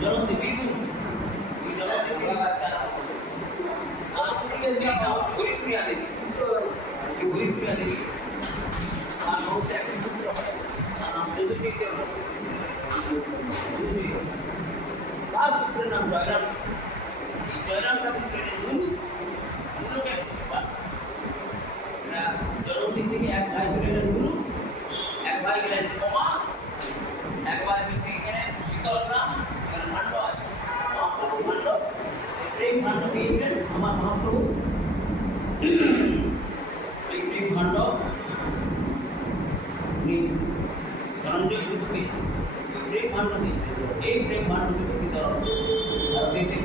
জ্বলন্ত বিদ্যুৎ ওই জ্বলন্ত হরিপ্রিয়া দেবী হরিপ্রিয়া দেবী আর হচ্ছে একটা পুত্র তার নাম যদুচিত তার পুত্রের নাম জয়রাম। এই জয়রামটা পুত্রের নুরু নুরুকে জন্মদিন থেকে এক ভাই গেলেন নুরু, এক ভাই গেলেন কমা, এক ভাই থেকে এখানে শীতলতা, এখানে ভাণ্ড আছে মহাপ্রভু ভাণ্ড। প্রেম ভাণ্ড পেয়েছিলেন আমার মহাপ্রভু। এই প্রেম ভাণ্ড উনি ধনঞ্জয় প্রভুকে প্রেম ভাণ্ড দিয়েছিলেন। এই প্রেম ভাণ্ড বিতরণ দেশে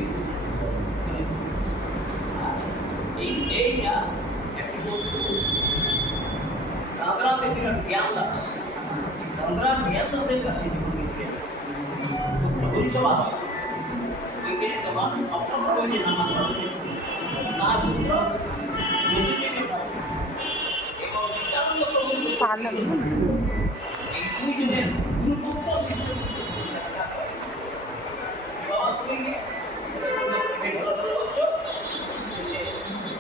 এইটা একটি বস্তু দাদরাতে ছিলেন জ্ঞান দাস। দাদরা জ্ঞান দাসের কাছে পরিষেবা হয় ওইখানে তখন অপরাধ হয়েছে নানা ধরনের তার পুত্র এবং নিত্যানন্দ প্রভুর এই দুইজনের গুরুত্ব শিষ্য সাক্ষাৎ হয়। বাবা তুমি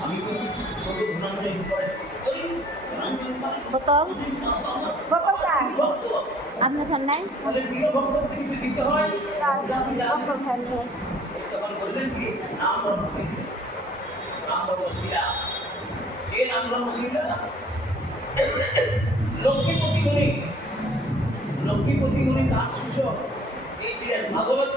আমি তো ধনঞ্জয় করি বোতল বোতলটা আপনার ফোন নাই প্রিয় ভক্ত কিছু দিতে হয় বোতল ফোন তখন বললেন কি নাম ব্রহ্মশিলা সে নাম ব্রহ্মশিলা লক্ষ্মীপতি মুনি তার শিষ্য এই ছিলেন ভাগবত